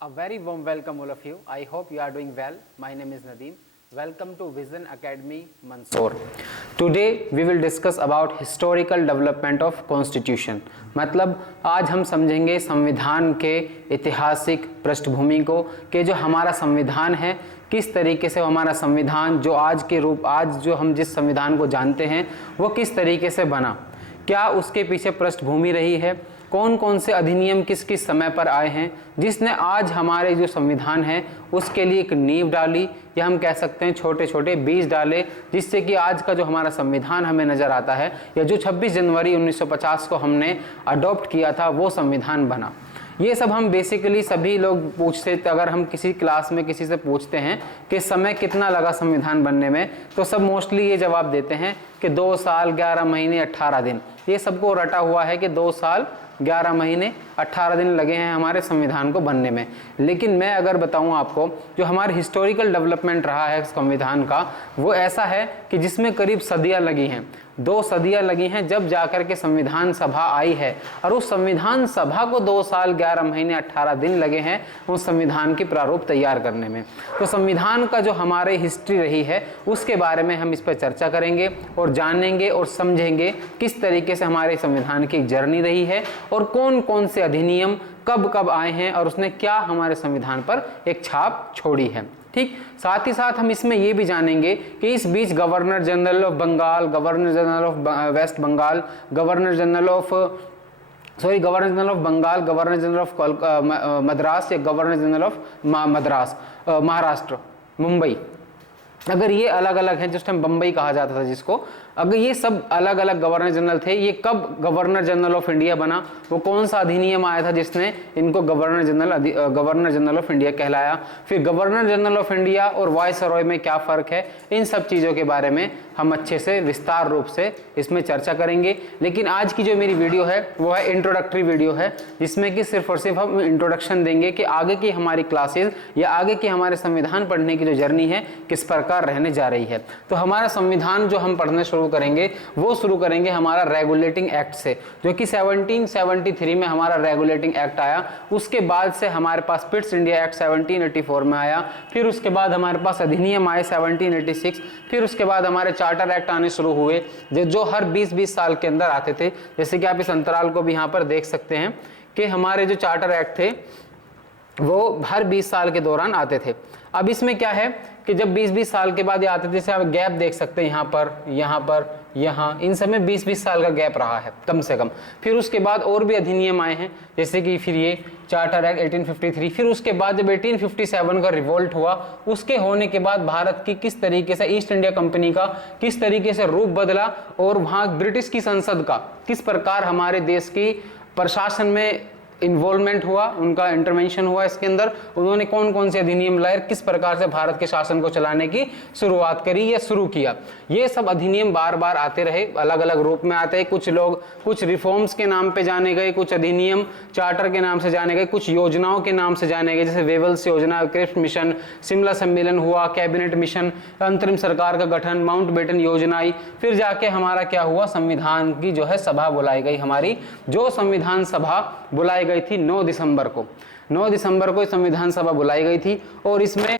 A very warm welcome all of you. I hope you are doing well. My name is Nadeem. Welcome to Vision Academy Mansoor. Today we will discuss about historical development of constitution. मतलब आज हम समझेंगे संविधान के ऐतिहासिक पृष्ठभूमि को कि जो हमारा संविधान है किस तरीके से हमारा संविधान जो आज जो हम जिस संविधान को जानते हैं वो किस तरीके से बना, क्या उसके पीछे पृष्ठभूमि रही है, कौन कौन से अधिनियम किस किस समय पर आए हैं जिसने आज हमारे जो संविधान है उसके लिए एक नींव डाली, या हम कह सकते हैं छोटे छोटे बीज डाले, जिससे कि आज का जो हमारा संविधान हमें नज़र आता है या जो 26 जनवरी 1950 को हमने अडॉप्ट किया था वो संविधान बना। ये सब हम बेसिकली सभी लोग पूछते, अगर हम किसी क्लास में किसी से पूछते हैं कि समय कितना लगा संविधान बनने में, तो सब मोस्टली ये जवाब देते हैं कि 2 साल 11 महीने 18 दिन। ये सबको रटा हुआ है कि 2 साल 11 महीने 18 दिन लगे हैं हमारे संविधान को बनने में। लेकिन मैं अगर बताऊं आपको, जो हमारे हिस्टोरिकल डेवलपमेंट रहा है संविधान का वो ऐसा है कि जिसमें करीब सदियां लगी हैं, 2 सदियां लगी हैं जब जाकर के संविधान सभा आई है, और उस संविधान सभा को 2 साल 11 महीने 18 दिन लगे हैं उस संविधान की प्रारूप तैयार करने में। तो संविधान का जो हमारे हिस्ट्री रही है उसके बारे में हम इस पर चर्चा करेंगे और जानेंगे और समझेंगे किस तरीके से हमारे संविधान की एक जर्नी रही है और कौन कौन से अधिनियम कब कब आए हैं और उसने क्या हमारे संविधान पर एक छाप छोड़ी है। ठीक, साथ ही साथ हम इसमें ये भी जानेंगे कि इस बीच governor general of Bengal, governor general of west Bengal, governor general of Bengal, governor general of Madras या governor general of Madras Maharashtra Mumbai, अगर ये अलग अलग हैं, जिस टाइम बम्बई कहा जाता था जिसको, अगर ये सब अलग अलग गवर्नर जनरल थे, ये कब गवर्नर जनरल ऑफ इंडिया बना, वो कौन सा अधिनियम आया था जिसने इनको गवर्नर जनरल ऑफ इंडिया कहलाया, फिर गवर्नर जनरल ऑफ इंडिया और वायसरॉय में क्या फ़र्क है, इन सब चीज़ों के बारे में हम अच्छे से विस्तार रूप से इसमें चर्चा करेंगे। लेकिन आज की जो मेरी वीडियो है वो है इंट्रोडक्टरी वीडियो है, जिसमें कि सिर्फ और सिर्फ हम इंट्रोडक्शन देंगे कि आगे की हमारी क्लासेज या आगे की हमारे संविधान पढ़ने की जो जर्नी है किस प्रकार रहने जा रही है। तो हमारा संविधान जो हम पढ़ने शुरू करेंगे वो शुरू करेंगे हमारा रेगुलेटिंग एक्ट से, जो कि 1773 में हमारा रेगुलेटिंग एक्ट आया। उसके बाद से हमारे पास पिट्स इंडिया एक्ट 1784 में आया, फिर उसके बाद हमारे पास अधिनियम आए 1786, फिर उसके बाद हमारे चार्टर एक्ट आने शुरू हुए जो हर 20-20 साल के अंदर आते थे। जैसे कि आप इस अंतराल को भी यहाँ पर देख सकते हैं कि हमारे जो चार्टर एक्ट थे वो हर 20 साल के दौरान आते थे। अब इसमें क्या है कि जब 20-20 साल के बाद ये आते थे, जैसे आप गैप देख सकते हैं यहाँ, इन सब में 20-20 साल का गैप रहा है कम से कम। फिर उसके बाद और भी अधिनियम आए हैं, जैसे कि फिर ये चार्टर एक्ट 1853, फिर उसके बाद जब 1857 का रिवोल्ट हुआ, उसके होने के बाद भारत की किस तरीके से ईस्ट इंडिया कंपनी का किस तरीके से रूप बदला और वहाँ ब्रिटिश की संसद का किस प्रकार हमारे देश की प्रशासन में इन्वॉल्वमेंट हुआ, उनका इंटरवेंशन हुआ इसके अंदर, उन्होंने कौन कौन से अधिनियम लाए, किस प्रकार से भारत के शासन को चलाने की शुरुआत करी या शुरू किया। ये सब अधिनियम बार बार आते रहे, अलग अलग रूप में आते हैं। कुछ लोग कुछ रिफॉर्म्स के नाम पे जाने गए, कुछ अधिनियम चार्टर के नाम से जाने गए, कुछ योजनाओं के नाम से जाने गए, जैसे वेवल्स योजना, क्रिप्स मिशन, शिमला सम्मेलन हुआ, कैबिनेट मिशन, अंतरिम सरकार का गठन, माउंटबेटन योजना आई, फिर जाके हमारा क्या हुआ, संविधान की जो है सभा बुलाई गई हमारी, जो संविधान सभा बुलाई गई थी 9 दिसंबर को संविधान सभा बुलाई गई थी। और इसमें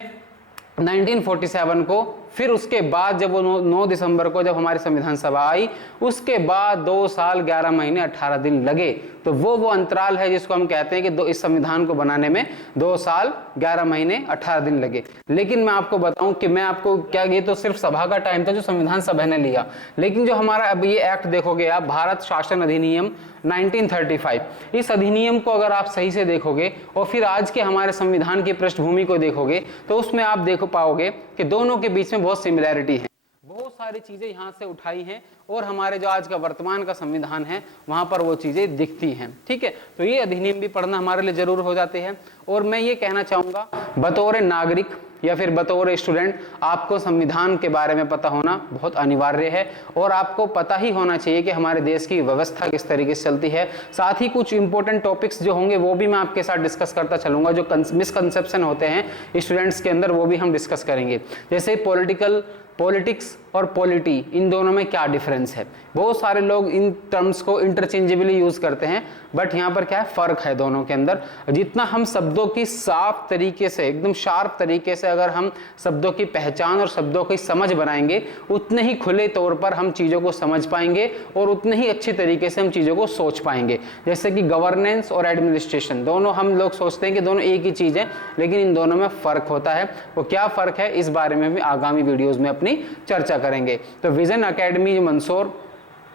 1947 को, फिर उसके बाद जब वो 9 दिसंबर को जब हमारी संविधान सभा आई, उसके बाद 2 साल 11 महीने 18 दिन लगे। तो वो अंतराल है जिसको हम कहते हैं कि इस संविधान को बनाने में 2 साल 11 महीने 18 दिन लगे। लेकिन मैं आपको बताऊं कि मैं आपको क्या, ये तो सिर्फ सभा का टाइम था जो संविधान सभा ने लिया, लेकिन जो हमारा अब ये एक्ट देखोगे आप, भारत शासन अधिनियम 1935, इस अधिनियम को अगर आप सही से देखोगे और फिर आज के हमारे संविधान की पृष्ठभूमि को देखोगे तो उसमें आप देख पाओगे कि दोनों के बीच में बहुत सिमिलैरिटी है। बहुत सारी चीजें यहाँ से उठाई हैं और हमारे जो आज का वर्तमान का संविधान है वहां पर वो चीजें दिखती हैं। ठीक है, तो ये अधिनियम भी पढ़ना हमारे लिए जरूर हो जाते हैं। और मैं ये कहना चाहूंगा, बतौर नागरिक या फिर बतौर स्टूडेंट आपको संविधान के बारे में पता होना बहुत अनिवार्य है, और आपको पता ही होना चाहिए कि हमारे देश की व्यवस्था किस तरीके से चलती है। साथ ही कुछ इंपॉर्टेंट टॉपिक्स जो होंगे वो भी मैं आपके साथ डिस्कस करता चलूंगा, जो मिसकंसेप्शन होते हैं स्टूडेंट्स के अंदर वो भी हम डिस्कस करेंगे। जैसे पॉलिटिकल पॉलिटिक्स और पॉलिटी, इन दोनों में क्या डिफरेंस है। बहुत सारे लोग इन टर्म्स को इंटरचेंजेबली यूज करते हैं, बट यहाँ पर क्या है, फर्क है दोनों के अंदर। जितना हम शब्दों की साफ तरीके से, एकदम शार्प तरीके से अगर हम शब्दों की पहचान और शब्दों की समझ बनाएंगे, उतने ही खुले तौर पर हम चीज़ों को समझ पाएंगे और उतने ही अच्छी तरीके से हम चीज़ों को सोच पाएंगे। जैसे कि गवर्नेंस और एडमिनिस्ट्रेशन, दोनों हम लोग सोचते हैं कि दोनों एक ही चीज़ है, लेकिन इन दोनों में फ़र्क होता है। वो क्या फ़र्क है, इस बारे में भी आगामी वीडियोज़ में अपनी चर्चा करेंगे। तो विजन अकेडमी मंदसौर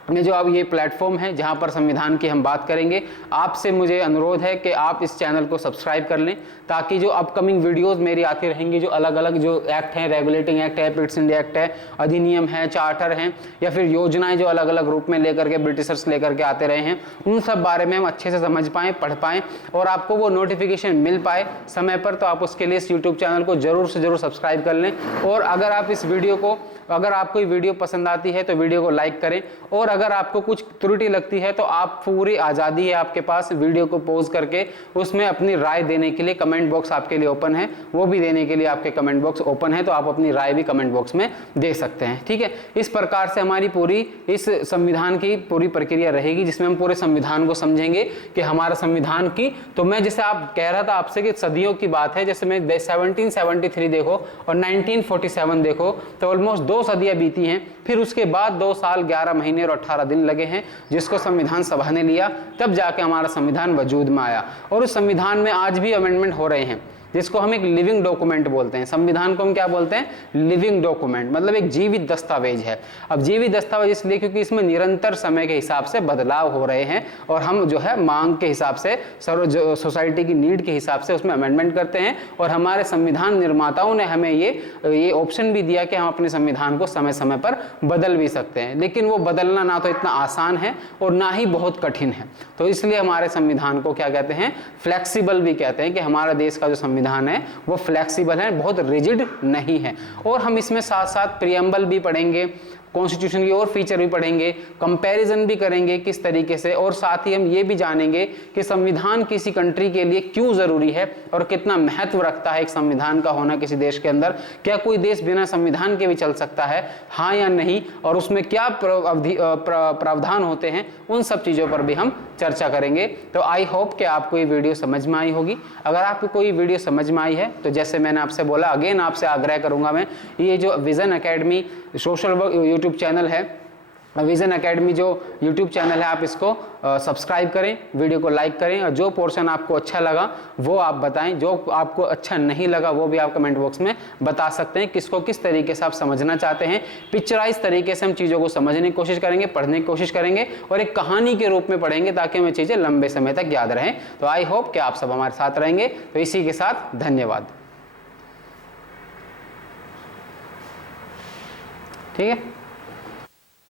में जो अब ये प्लेटफॉर्म है जहाँ पर संविधान की हम बात करेंगे, आपसे मुझे अनुरोध है कि आप इस चैनल को सब्सक्राइब कर लें, ताकि जो अपकमिंग वीडियोस मेरी आती रहेंगी, जो अलग अलग जो एक्ट हैं, रेगुलेटिंग एक्ट है, पिट्स इंडिया एक्ट है, अधिनियम है, चार्टर हैं, या फिर योजनाएं जो अलग अलग रूप में लेकर के ब्रिटिशर्स लेकर के आते रहे हैं, उन सब बारे में हम अच्छे से समझ पाएँ, पढ़ पाएँ और आपको वो नोटिफिकेशन मिल पाए समय पर। तो आप उसके लिए इस यूट्यूब चैनल को जरूर से जरूर सब्सक्राइब कर लें। और अगर आप इस वीडियो को, अगर आपको ये वीडियो पसंद आती है तो वीडियो को लाइक करें, और अगर आपको कुछ त्रुटि लगती है तो आप पूरी आज़ादी है आपके पास वीडियो को पॉज करके उसमें अपनी राय देने के लिए कमेंट बॉक्स आपके लिए ओपन है, वो भी देने के लिए आपके कमेंट बॉक्स ओपन है, तो आप अपनी राय भी कमेंट बॉक्स में दे सकते हैं। ठीक है, इस प्रकार से हमारी पूरी इस संविधान की पूरी प्रक्रिया रहेगी, जिसमें हम पूरे संविधान को समझेंगे कि हमारा संविधान की, तो मैं जैसे आप कह रहा था आपसे कि सदियों की बात है, जैसे मैं 1773 देखो और 1947 देखो, तो ऑलमोस्ट 2 सदियां बीती हैं। फिर उसके बाद 2 साल 11 महीने और 18 दिन लगे हैं, जिसको संविधान सभा ने लिया, तब जाके हमारा संविधान वजूद में आया। और उस संविधान में आज भी अमेंडमेंट हो रहे हैं, जिसको हम एक लिविंग डॉक्यूमेंट बोलते हैं। संविधान को हम क्या बोलते हैं, लिविंग डॉक्यूमेंट, मतलब एक जीवित दस्तावेज है। अब जीवित दस्तावेज इसलिए क्योंकि इसमें निरंतर समय के हिसाब से बदलाव हो रहे हैं, और हम जो है मांग के हिसाब से, सोसाइटी की नीड के हिसाब से उसमें अमेंडमेंट करते हैं। और हमारे संविधान निर्माताओं ने हमें ये ऑप्शन भी दिया कि हम अपने संविधान को समय समय पर बदल भी सकते हैं, लेकिन वो बदलना ना तो इतना आसान है और ना ही बहुत कठिन है। तो इसलिए हमारे संविधान को क्या कहते हैं, फ्लेक्सिबल भी कहते हैं, कि हमारा देश का जो संविधान है वो फ्लेक्सिबल है, बहुत रिजिड नहीं है। और हम इसमें साथ साथ प्रियम्बल भी पढ़ेंगे, कॉन्स्टिट्यूशन की और फीचर भी पढ़ेंगे, कंपैरिजन भी करेंगे किस तरीके से, और साथ ही हम ये भी जानेंगे कि संविधान किसी कंट्री के लिए क्यों जरूरी है और कितना महत्व रखता है एक संविधान का होना किसी देश के अंदर। क्या कोई देश बिना संविधान के भी चल सकता है, हाँ या नहीं, और उसमें क्या प्रावधान होते हैं, उन सब चीज़ों पर भी हम चर्चा करेंगे। तो आई होप कि आपको ये वीडियो समझ में आई होगी। अगर आपको कोई वीडियो समझ में आई है तो जैसे मैंने आपसे बोला, अगेन आपसे आग्रह करूंगा मैं, ये जो vision academy social work YouTube channel है, विजन अकेडमी जो यूट्यूब चैनल है, आप इसको सब्सक्राइब करें, वीडियो को लाइक करें, और जो पोर्शन आपको अच्छा लगा वो आप बताएं, जो आपको अच्छा नहीं लगा वो भी आप कमेंट बॉक्स में बता सकते हैं। किसको किस तरीके से आप समझना चाहते हैं, पिक्चराइज तरीके से हम चीज़ों को समझने की कोशिश करेंगे, पढ़ने की कोशिश करेंगे, और एक कहानी के रूप में पढ़ेंगे, ताकि हमें चीज़ें लंबे समय तक याद रहें। तो आई होप कि आप सब हमारे साथ रहेंगे। तो इसी के साथ धन्यवाद। ठीक है।